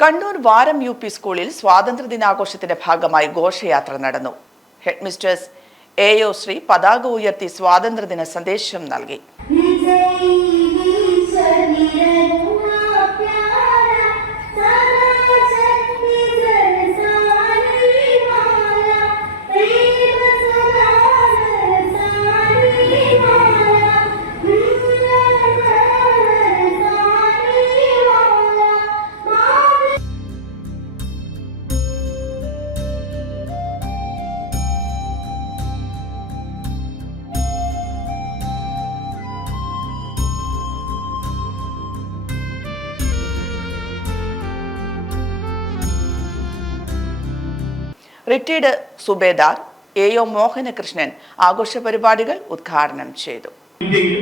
കണ്ണൂർ വാരം U P സ്കൂളിൽ സ്വാതന്ത്ര്യദിനാഘോഷത്തിന്റെ ഭാഗമായി ഘോഷയാത്ര നടന്നു. ഹെഡ് മിസ്റ്റേഴ്സ് AO ശ്രീ പതാക ഉയർത്തി സ്വാതന്ത്ര്യദിന സന്ദേശം നൽകി. റിട്ടയർഡ് സുബേദാർ AO മോഹനകൃഷ്ണൻ ആഘോഷ പരിപാടികൾ ഉദ്ഘാടനം ചെയ്തു. ഇന്ത്യയിൽ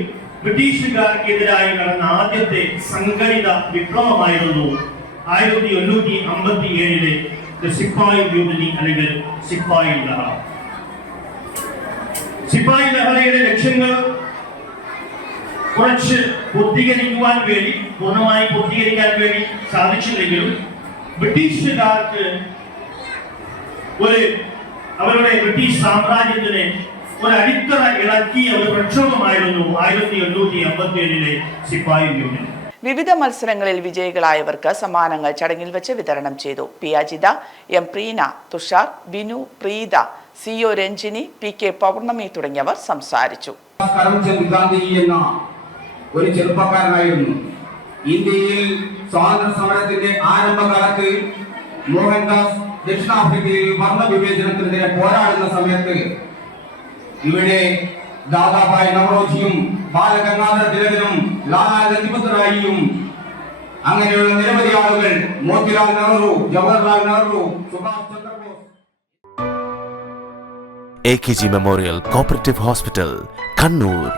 ബ്രിട്ടീഷുകാർക്കെതിരായി നടന്ന ആദ്യത്തെ സംഘടിത വിപ്ലവമായിരുന്നു 1857 സിപ്പായി മ്യൂട്ടിനി അല്ലെങ്കിൽ സിപ്പായി ലഹള. സിപ്പായി ലഹളയുടെ ലക്ഷ്യങ്ങൾ കുറച്ച് പൂർത്തീകരിക്കാൻ വേണ്ടി സാധിച്ചില്ലെങ്കിലും ബ്രിട്ടീഷുകാർക്ക് അവരുടെ ബ്രിട്ടീഷ് സാമ്രാജ്യത്തിന് ഒരു അടിത്തറ ഇളക്കിയ ഒരു പ്രക്ഷോഭമായിരുന്നു 1857 സിപ്പായി യൂണിയൻ. വിവിധ മത്സരങ്ങളിൽ വിജയികളായവർക്ക് സമ്മാനങ്ങൾ ചടങ്ങിൽ വെച്ച് വിതരണം ചെയ്തു. P Ajitha, M Preena, Thushar, Binu, Preetha, CO Ranjini, PK Pournami തുടങ്ങിയവർ സംസാരിച്ചു. കരംചന്ദ് ഗാന്ധി എന്ന ഒരു ചെറുപ്പക്കാരനായിരുന്നു. ഇന്ത്യയിൽ സ്വാതന്ത്ര്യ സമരത്തിന്റെ ആരംഭകാലത്ത് മോഹൻദാസ് ദക്ഷിണാഫ്രിക്കയിൽ വർണ്ണവിവേചനത്തിനെതിരെ പോരാടുന്ന സമയത്ത് ഇവിടെ ദാദാഭായ് നവറോജിയും ബാലഗംഗാധര തിലകനും ലാലാ ലജ്പത് റായിയും അങ്ങനെയുള്ള നിരവധി ആളുകൾ, Motilal Nehru, Jawaharlal Nehru, Subhash Chandrabose. AKG memorial cooperative hospital, Kannur.